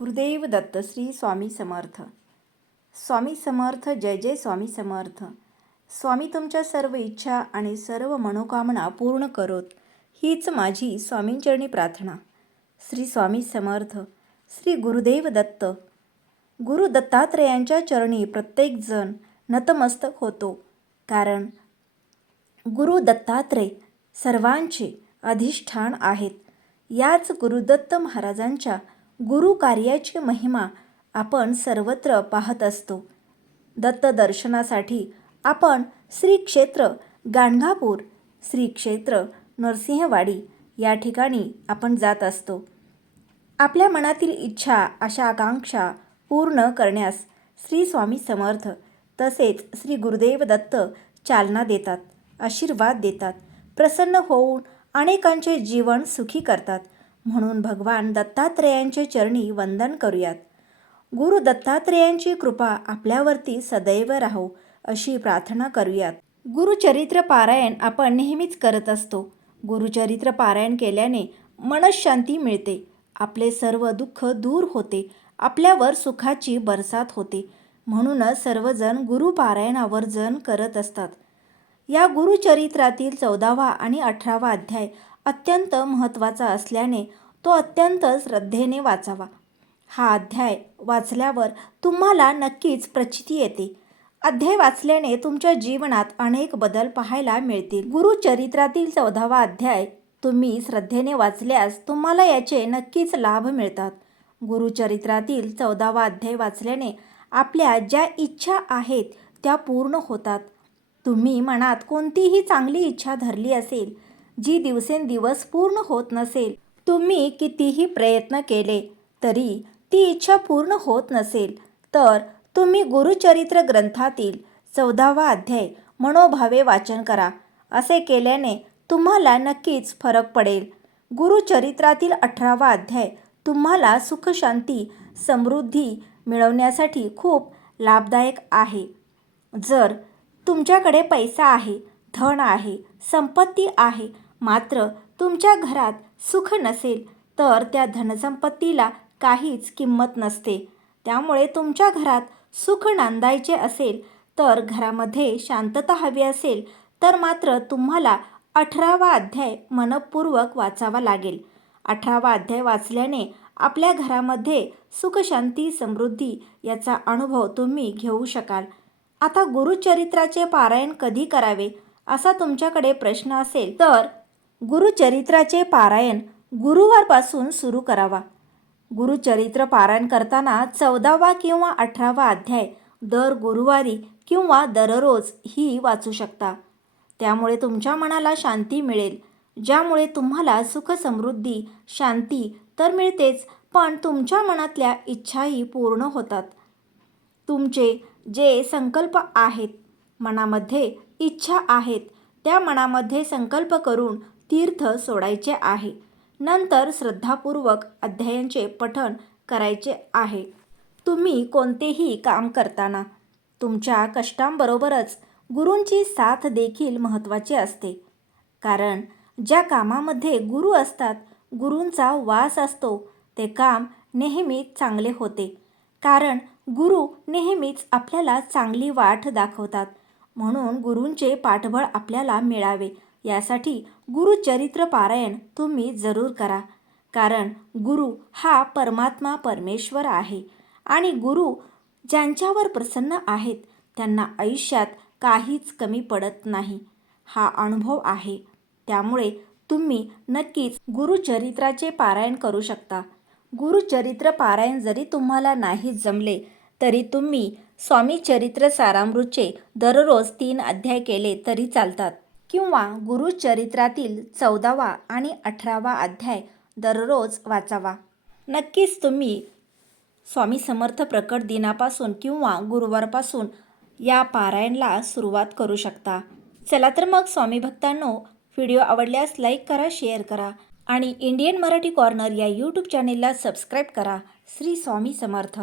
गुरुदेव दत्त श्री स्वामी समर्थ. स्वामी समर्थ जय जय स्वामी समर्थ. स्वामी तुमच्या सर्व इच्छा आणि सर्व मनोकामना पूर्ण करोत. हीच माझी स्वामींचरणी प्रार्थना. श्री स्वामी समर्थ श्री गुरुदेव दत्त. गुरु दत्तात्रयांच्या चरणी प्रत्येकजण नतमस्तक होतो. कारण गुरु दत्तात्रय सर्वांचे अधिष्ठान आहेत. याच गुरुदत्त महाराजांच्या गुरु कार्याची महिमा आपण सर्वत्र पाहत असतो. दत्त दर्शनासाठी आपण श्री क्षेत्र गाणगापूर श्री क्षेत्र नरसिंहवाडी या ठिकाणी आपण जात असतो. आपल्या मनातील इच्छा अशा आकांक्षा पूर्ण करण्यास श्री स्वामी समर्थ तसेच श्री गुरुदेव दत्त चालना देतात आशीर्वाद देतात प्रसन्न होऊन अनेकांचे जीवन सुखी करतात. म्हणून भगवान दत्तात्रेयांचे चरणी वंदन करूयात. गुरु दत्तात्रेयांची कृपा आपल्यावरती सदैव राहो अशी प्रार्थना करूयात. गुरुचरित्र पारायण आपण नेहमीच करत असतो. गुरुचरित्र पारायण केल्याने मनशांती मिळते. आपले सर्व दुःख दूर होते. आपल्यावर सुखाची बरसात होते. म्हणूनच सर्वजण गुरुपारायणावर जण करत असतात. या गुरुचरित्रातील चौदावा आणि अठरावा अध्याय अत्यंत महत्त्वाचा असल्याने तो अत्यंत श्रद्धेने वाचावा. हा अध्याय वाचल्यावर तुम्हाला नक्कीच प्रचिती येते. अध्याय वाचल्याने तुमच्या जीवनात अनेक बदल पाहायला मिळतील. गुरुचरित्रातील चौदावा अध्याय तुम्ही श्रद्धेने वाचल्यास तुम्हाला याचे नक्कीच लाभ मिळतात. गुरुचरित्रातील चौदावा अध्याय वाचल्याने आपल्या ज्या इच्छा आहेत त्या पूर्ण होतात. तुम्ही मनात कोणतीही चांगली इच्छा धरली असेल जी दिवसेंदिवस पूर्ण होत नसेल तुम्ही कितीही प्रयत्न केले तरी ती इच्छा पूर्ण होत नसेल तर तुम्ही गुरुचरित्र ग्रंथातील चौदावा अध्याय मनोभावे वाचन करा. असे केल्याने तुम्हाला नक्कीच फरक पडेल. गुरुचरित्रातील अठरावा अध्याय तुम्हाला सुखशांती समृद्धी मिळवण्यासाठी खूप लाभदायक आहे. जर तुमच्याकडे पैसा आहे धन आहे संपत्ती आहे मात्र तुमच्या घरात सुख नसेल तर त्या धनसंपत्तीला काहीच किंमत नसते. त्यामुळे तुमच्या घरात सुख नांदायचे असेल तर घरामध्ये शांतता हवी असेल तर मात्र तुम्हाला अठरावा अध्याय मनपूर्वक वाचावा लागेल. अठरावा अध्याय वाचल्याने आपल्या घरामध्ये सुखशांती समृद्धी याचा अनुभव तुम्ही घेऊ शकाल. आता गुरुचरित्राचे पारायण कधी करावे असा तुमच्याकडे प्रश्न असेल तर गुरुचरित्राचे पारायण गुरुवारपासून सुरू करावा. गुरुचरित्र पारायण करताना चौदावा किंवा अठरावा अध्याय दर गुरुवारी किंवा दररोज ही वाचू शकता. त्यामुळे तुमच्या मनाला शांती मिळेल. ज्यामुळे तुम्हाला सुखसमृद्धी शांती तर मिळतेच पण तुमच्या मनातल्या इच्छाही पूर्ण होतात. तुमचे जे संकल्प आहेत मनामध्ये इच्छा आहेत त्या मनामध्ये संकल्प करून तीर्थ सोडायचे आहे. नंतर श्रद्धापूर्वक अध्यायांचे पठण करायचे आहे. तुम्ही कोणतेही काम करताना तुमच्या कष्टांबरोबरच गुरूंची साथ देखील महत्त्वाची असते. कारण ज्या कामामध्ये गुरु असतात गुरूंचा वास असतो ते काम नेहमीच चांगले होते. कारण गुरु नेहमीच आपल्याला चांगली वाट दाखवतात. म्हणून गुरूंचे पाठबळ आपल्याला मिळावे. यासाठी गुरुचरित्र पारायण तुम्ही जरूर करा. कारण गुरु हा परमात्मा परमेश्वर आहे आणि गुरु ज्यांच्यावर प्रसन्न आहेत त्यांना आयुष्यात काहीच कमी पडत नाही. हा अनुभव आहे. त्यामुळे तुम्ही नक्कीच गुरुचरित्राचे पारायण करू शकता. गुरुचरित्र पारायण जरी तुम्हाला नाही जमले तरी तुम्ही स्वामी चरित्र सारामृतचे दररोज तीन अध्याय केले तरी चालतात. किंवा गुरुचरित्रातील चौदावा आणि अठरावा अध्याय दररोज वाचावा. नक्कीच तुम्ही स्वामी समर्थ प्रकट दिनापासून किंवा गुरुवारपासून या पारायणला सुरुवात करू शकता. चला तर मग स्वामी भक्तांनो व्हिडिओ आवडल्यास लाईक करा शेअर करा आणि इंडियन मराठी कॉर्नर या यूट्यूब चॅनेलला सबस्क्राईब करा. श्री स्वामी समर्थ.